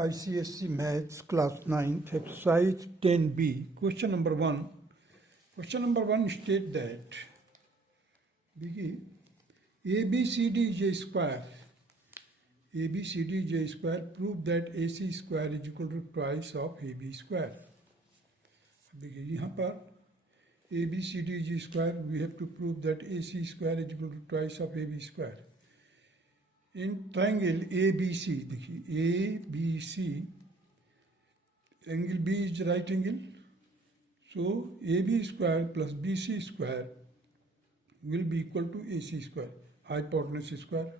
ICSE Maths Class 9th Exercise 10B. Question number 1. Question number 1 state that ABCD is a square. ABCD is a square. Prove that AC square is equal to twice of AB square. देखिए यहाँ पर ABCD is a square. We have to prove that AC square is equal to twice of AB square. In triangle ABC, देखिए ABC, angle B is right angle, so AB square plus BC square will be equal to AC square, hypotenuse square.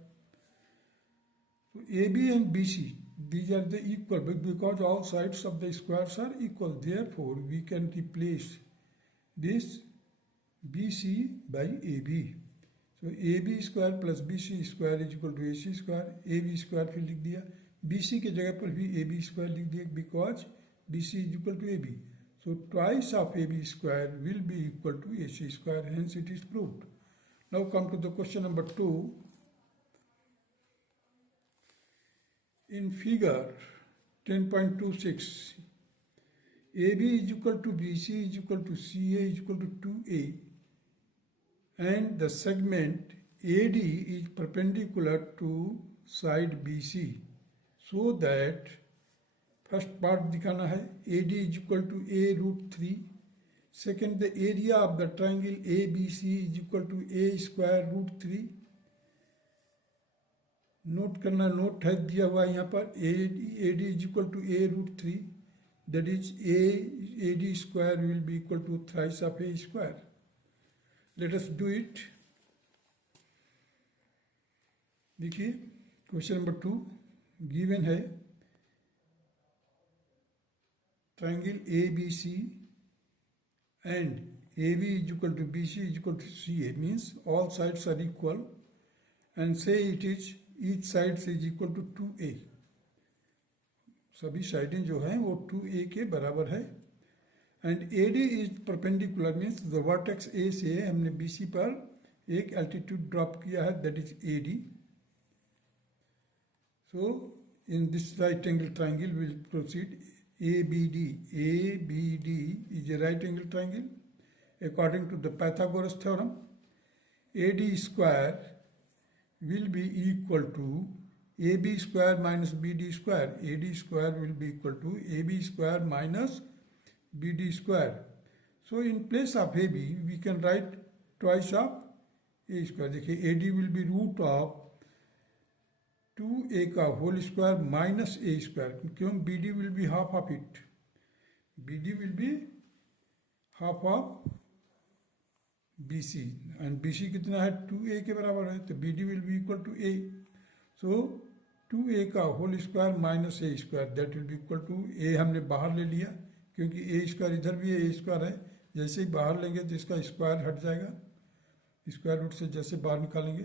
So AB and BC, these are the equal, but because all sides of the squares are equal, therefore we can replace this BC by AB. So AB square plus BC square is equal to AC square. AB square फिर लिख दिया, BC के जगह पर भी AB square लिख दिया because BC is equal to AB. So twice of AB square will be equal to AC square. Hence it is proved. Now come to the question number 2. In figure 10.26, AB is equal to BC is equal to CA is equal to 2A. And the segment AD is perpendicular to side BC, so that first part दिखाना है AD is equal to A root 3. Second, the area of the triangle ABC is equal to A square root 3. Note करना, note है दिया हुआ यहाँ पर AD is equal to A root 3. That is AD square will be equal to thrice of A square. Let us do it. देखिए question number 2 given है triangle ABC and AB is equal to BC is equal to CA, means all sides are equal, and say it is each side is equal to 2A. सभी साइडें जो हैं वो 2A के बराबर है. And AD is perpendicular, means the vertex A से हमने BC पर एक एल्टीट्यूड ड्रॉप किया है, that is AD. So in this right angle triangle will proceed ABD. ABD is a right angle triangle according to the Pythagoras theorem. AD square will be equal to AB square minus BD square. AD square will be equal to AB square minus BD square. So in place of AB we can write twice of A square. देखिए AD will be root of 2A का whole square minus A square. क्यों? BD will be half of it. BD will be half of BC and BC कितना है? 2A के बराबर है, तो BD will be equal to A. So 2A का whole square minus A square, that will be equal to A हमने बाहर ले लिया क्योंकि A स्क्वायर इधर भी A स्क्वायर है. जैसे ही बाहर लेंगे तो इसका स्क्वायर हट जाएगा, स्क्वायर रूट से जैसे बाहर निकालेंगे,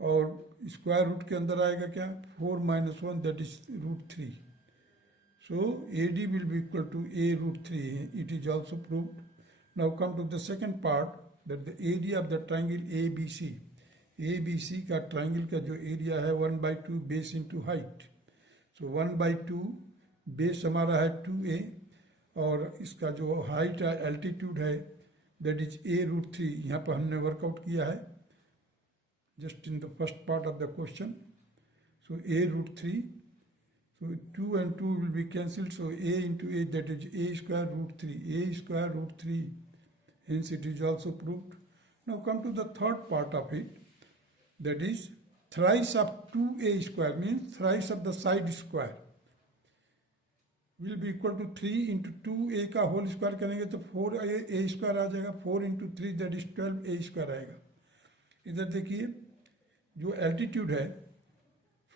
और स्क्वायर रूट के अंदर आएगा क्या? 4 minus 1, that is root 3. So AD will be equal to A root 3. It is also proved. Now come to the second part, that the area of the triangle ABC. ABC का triangle का जो area है 1/2 base into height. So 1/2 base हमारा है 2A, और इसका जो height है, एल्टीट्यूड है, दैट इज A root 3. यहाँ पर हमने वर्कआउट किया है just in the first part of the question. So A root 3. So 2 and 2 will be cancelled. So A into A, that is A square root 3. A square root 3. Hence it is also proved. Now come to the third part of it. That is thrice of 2A square, means thrice of the side square will be equal to 3 into 2A का whole square करेंगे तो 4A square आ जाएगा. 4 into 3 that is 12A square आएगा. इधर देखिए जो altitude है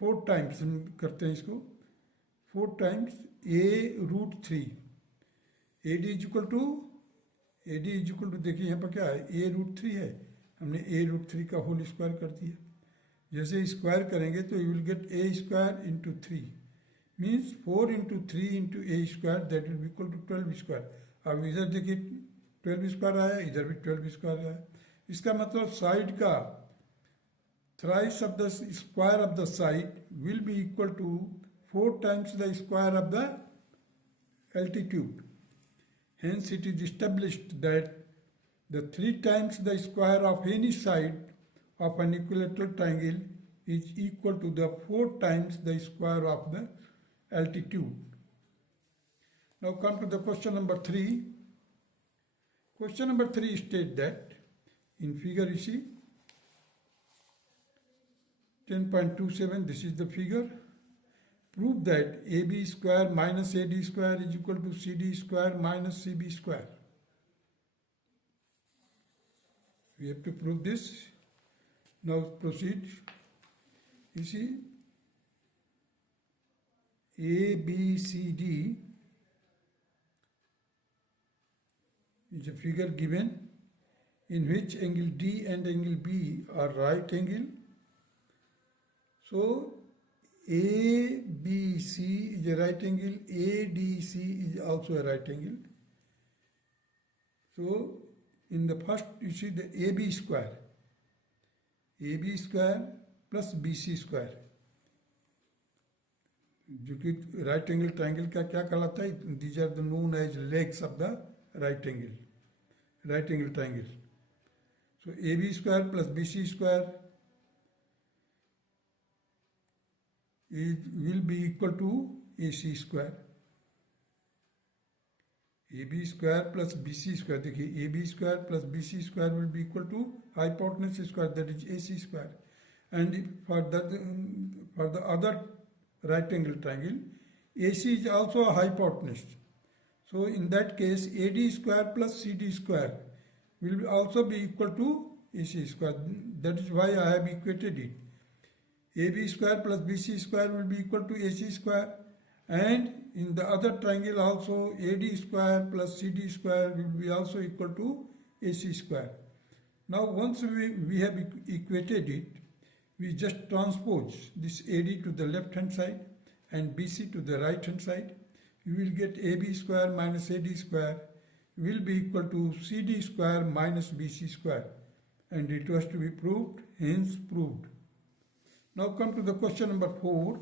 4 times हम करते हैं इसको, 4 times A root 3. AD is equal to देखिए यहाँ पर क्या है, A root 3 है, हमने A root 3 का होल स्क्वायर कर दिया. जैसे स्क्वायर करेंगे तो you will get A square into 3, means 4 into 3 into A square, that will be equal to 12 square. अब इधर देखिए 12 स्क्वायर आया, इधर भी 12 स्क्वायर आया. इसका मतलब साइड का thrice of the square of the side will be equal to 4 times the square of the altitude. Hence it is established that the 3 times the square of any side of an equilateral triangle is equal to the 4 times the square of the altitude. Now come to the question number 3. Question number 3 states that in figure you see 10.27, this is the figure. Prove that AB square minus AD square is equal to CD square minus CB square. We have to prove this. Now proceed. You see, ABCD is a figure given in which angle D and angle B are right angle. So ABC is a right angle, ADC is also a right angle. So in the first you see the AB square plus BC square, जो कि right angle triangle का क्या कहलाता है? These are the known as legs of the right angle triangle. So AB square plus BC square will be equal to AC square. AB square plus BC square, देखिए AB square plus BC square will be equal to hypotenuse square, that is AC square. And for the other right angle triangle, AC is also a hypotenuse. So in that case, AD square plus CD square will also be equal to AC square. That is why I have equated it. AB square plus BC square will be equal to AC square, and in the other triangle also AD square plus CD square will be also equal to AC square. Now once we have equated it, we just transpose this AD to the left hand side and BC to the right hand side. You will get AB square minus AD square will be equal to CD square minus BC square, and it was to be proved, hence proved. Now come to the question number 4.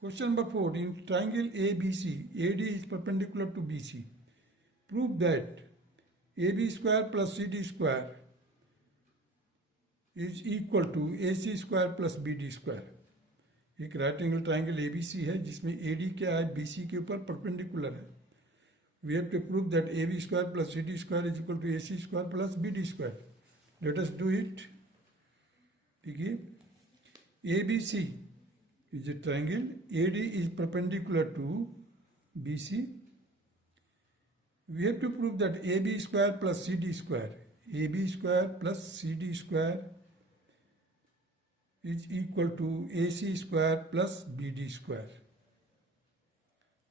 Question number 4. In triangle ABC, AD is perpendicular to BC. Prove that AB square plus CD square is equal to AC square plus BD square. एक right angle triangle ABC है जिसमें AD क्या है? BC के ऊपर perpendicular है. We have to prove that AB square plus CD square is equal to AC square plus BD square. Let us do it. देखिए, ABC is a triangle. AD is perpendicular to BC. We have to prove that AB square plus CD square plus CD square is equal to AC square plus BD square.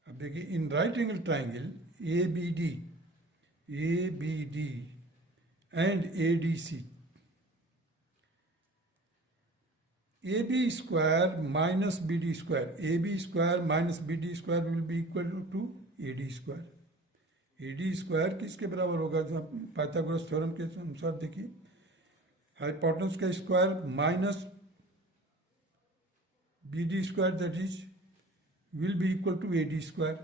अब देखिए, in right angle triangle ABD and ADC, AB square minus BD square, AB square minus BD square will be equal to AD square. AD square किसके बराबर होगा? Pythagoras theorem के अनुसार देखिए, hypotenuse का square minus BD square, that is will be equal to AD square.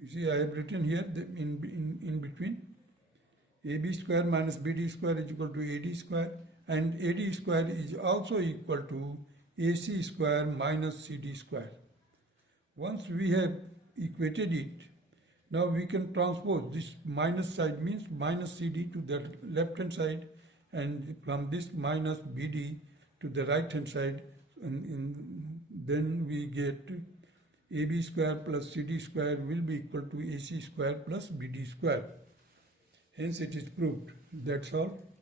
You see, I have written here in between, AB square minus BD square is equal to AD square, and AD square is also equal to AC square minus CD square. Once we have equated it, now we can transpose this minus side, means minus CD to the left hand side, and from this minus BD to the right hand side, and then we get AB square plus CD square will be equal to AC square plus BD square. Hence it is proved. That's all.